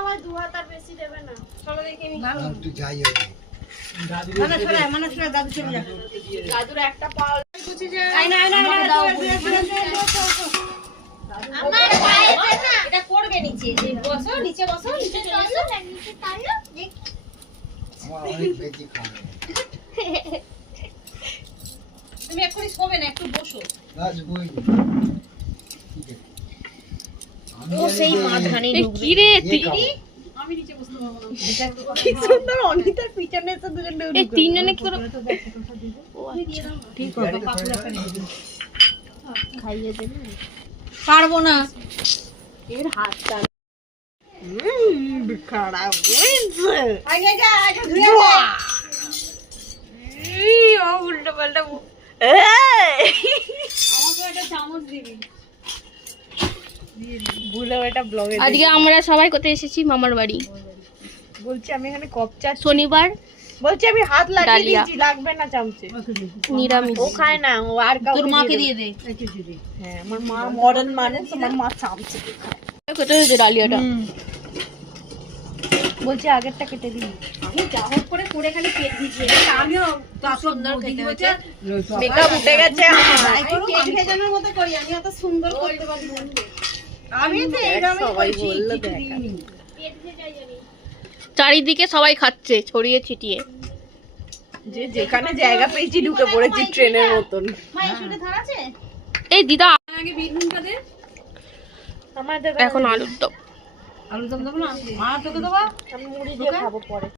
আমার 2 হাত আর বেশি দেবে না। চলো দেখি আমি তুই যাই হবে মানে সরে দাদু চলে যা। দাদুর একটা পাও কুচি যায়। আইনা আমার পায়েতে না এটা করবে নিচে। বসো নিচে বসো নিচে চলে এসো নিচে তালো আমার অনেক বেশি খাবে তুমি এক্ষুনি শোবে না একটু বসো। বাস বই ও সেই মাঝখানে ঢুকবে। কি রে তুই আমি নিচে বসতে পারবো না। কি সুন্দর অনিতার পিছনে এসে দুজন ঢুকবে। এই তিনজনে কি করে ঠিক হবে পাপুলাটা নিয়ে খাইয়ে দেবে। পারবো না এর হাতটা খারাপ হয়েছে। আগে যা আগে ধুয়ে দে। ও উল্টো পাল্টা আমাকে একটা চামচ দিবি। ভুলেও এটা ব্লগে আজকে আমরা সবাই কোথায় এসেছি মামার বাড়ি বলছি আমি এখানে কপচা শনিবার বলছি আমি হাত লাগিয়ে ডালিয়া। দিয়েছি লাগবে না চামচে। নিরামিষ ও খায় না ও আর কাউকে তোর মাকে দিয়ে দিয়ে দেবে। দে হ্যাঁ আমার মা মডার্ন মানুষ আমার মা চামচে খায়। কোথায় হয়েছে ডালিয়াটা বলছি আগেরটা কেটে দিবি। আমি যা হোক করে করে খালি পেট ভিজিয়ে আমিও তো সুন্দর খেতে হচ্ছে মেকআপ উঠে গেছে আমার। কেক ভেজানোর মতো করি আমি অত সুন্দর করতে পারি না আমি তো এইরকমই সবাই করছি, বললো কিছু দেখ। দিইনি। চারিদিকে সবাই খাচ্ছে ছড়িয়ে ছিটিয়ে যে যেখানে জায়গা পেয়েছি ঢুকে পড়েছি ট্রেনের মতন। মা এই শুটে ধার আছে এই দিদা আগে বিটনুনটা দে আমাদের এখন আলুর দম আলু দম দেবো না মা তোকে দেবো আমি মুড়ি দিয়ে খাবো পরে।